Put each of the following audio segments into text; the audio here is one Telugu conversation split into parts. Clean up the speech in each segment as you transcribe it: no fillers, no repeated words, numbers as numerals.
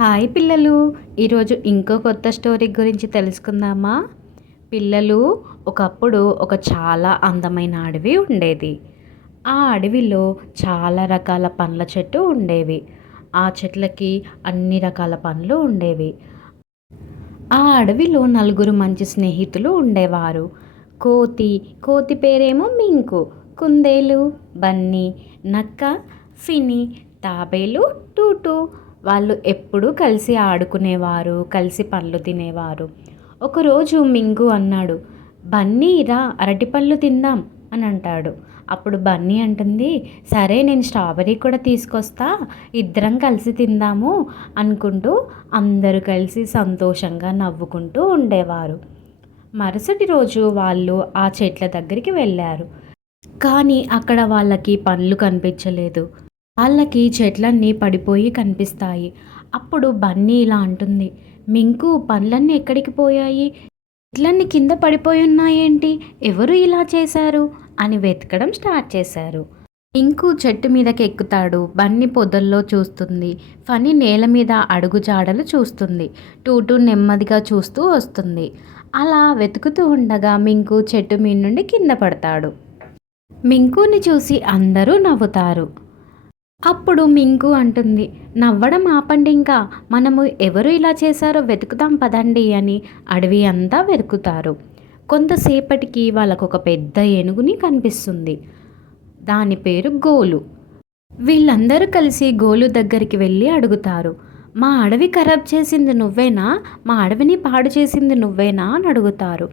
హాయ్ పిల్లలు, ఈరోజు ఇంకో కొత్త స్టోరీ గురించి తెలుసుకుందామా? పిల్లలు, ఒకప్పుడు ఒక చాలా అందమైన అడవి ఉండేది. ఆ అడవిలో చాలా రకాల పండ్ల చెట్టు ఉండేవి. ఆ చెట్లకి అన్ని రకాల పండ్లు ఉండేవి. ఆ అడవిలో నలుగురు మంచి స్నేహితులు ఉండేవారు. కోతి, కోతి పేరేమో మింకు. కుందేలు, బన్నీ, నక్క, ఫిని, తాబేలు, టూటు. వాళ్ళు ఎప్పుడూ కలిసి ఆడుకునేవారు, కలిసి పళ్ళు తినేవారు. ఒకరోజు మింకు అన్నాడు, బన్నీ రా అరటిపళ్ళు తిందాం అని అంటాడు. అప్పుడు బన్నీ అంటుంది, సరే నేను స్ట్రాబెర్రీ కూడా తీసుకొస్తా, ఇద్దరం కలిసి తిందాము అనుకుంటూ అందరూ కలిసి సంతోషంగా నవ్వుకుంటూ ఉండేవారు. మరుసటి రోజు వాళ్ళు ఆ చెట్ల దగ్గరికి వెళ్ళారు. కానీ అక్కడ వాళ్ళకి పండ్లు కనిపించలేదు. వాళ్ళకి చెట్లన్నీ పడిపోయి కనిపిస్తాయి. అప్పుడు బన్నీ ఇలా అంటుంది, మింకు పండ్లన్నీ ఎక్కడికి పోయాయి? చెట్లన్నీ కింద పడిపోయి ఉన్నాయేంటి? ఎవరు ఇలా చేశారు అని వెతకడం స్టార్ట్ చేశారు. మింకు చెట్టు మీదకి ఎక్కుతాడు. బన్నీ పొదల్లో చూస్తుంది. ఫనీ నేల మీద అడుగు జాడలు చూస్తుంది. టూటు నెమ్మదిగా చూస్తూ వస్తుంది. అలా వెతుకుతూ ఉండగా మింకు చెట్టు మీద నుండి కింద పడతాడు. మింకుని చూసి అందరూ నవ్వుతారు. అప్పుడు మింకు అంటుంది, నవ్వడం ఆపండి, ఇంకా మనము ఎవరు ఇలా చేశారో వెతుకుతాం పదండి అని అడవి అంతా వెతుకుతారు. కొంతసేపటికి వాళ్ళకు ఒక పెద్ద ఏనుగుని కనిపిస్తుంది. దాని పేరు గోలు. వీళ్ళందరూ కలిసి గోలు దగ్గరికి వెళ్ళి అడుగుతారు, మా అడవి ఖరాబ్ చేసింది నువ్వేనా? మా అడవిని పాడు చేసింది నువ్వేనా అని అడుగుతారు.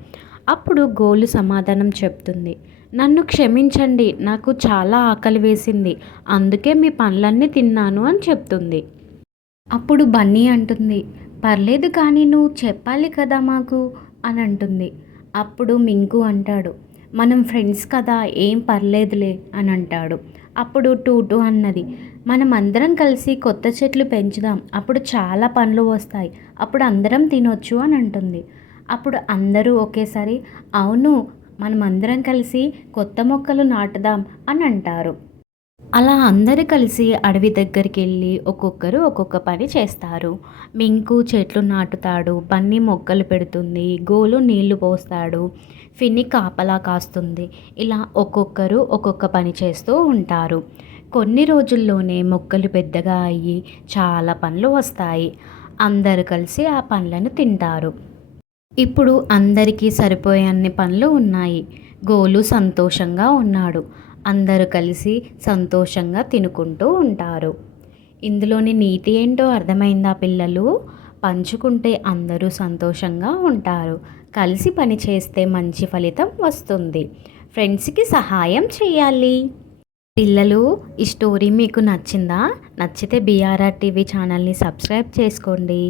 అప్పుడు గోలు సమాధానం చెప్తుంది, నన్ను క్షమించండి, నాకు చాలా ఆకలి వేసింది, అందుకే మీ పండ్లన్నీ తిన్నాను అని చెప్తుంది. అప్పుడు బన్నీ అంటుంది, పర్లేదు కానీ నువ్వు చెప్పాలి కదా మాకు అని అంటుంది. అప్పుడు మింకు అంటాడు, మనం ఫ్రెండ్స్ కదా, ఏం పర్లేదులే అని అంటాడు. అప్పుడు టూటు అన్నది, మనం అందరం కలిసి కొత్త చెట్లు పెంచుదాం, అప్పుడు చాలా పండ్లు వస్తాయి, అప్పుడు అందరం తినొచ్చు అని అంటుంది. అప్పుడు అందరూ ఒకేసారి అవును, మనం అందరం కలిసి కొత్త మొక్కలు నాటుదాం అని అంటారు. అలా అందరూ కలిసి అడవి దగ్గరికి వెళ్ళి ఒక్కొక్కరు ఒక్కొక్క పని చేస్తారు. మింకు చెట్లు నాటుతాడు, బన్నీ మొక్కలు పెడుతుంది, గోలు నీళ్లు పోస్తాడు, ఫిన్ని కాపలా కాస్తుంది. ఇలా ఒక్కొక్కరు ఒక్కొక్క పని చేస్తూ ఉంటారు. కొన్ని రోజుల్లోనే మొక్కలు పెద్దగా అయ్యి చాలా పండ్లు వస్తాయి. అందరూ కలిసి ఆ పండ్లను తింటారు. ఇప్పుడు అందరికీ సరిపోయే అన్ని పండ్లు ఉన్నాయి. గోలు సంతోషంగా ఉన్నాడు. అందరూ కలిసి సంతోషంగా తినుకుంటూ ఉంటారు. ఇందులోని నీతి ఏంటో అర్థమైందా పిల్లలు? పంచుకుంటే అందరూ సంతోషంగా ఉంటారు. కలిసి పని చేస్తే మంచి ఫలితం వస్తుంది. ఫ్రెండ్స్కి సహాయం చేయాలి. పిల్లలు, ఈ స్టోరీ మీకు నచ్చిందా? నచ్చితే BRR టీవీ ఛానల్ని సబ్స్క్రైబ్ చేసుకోండి.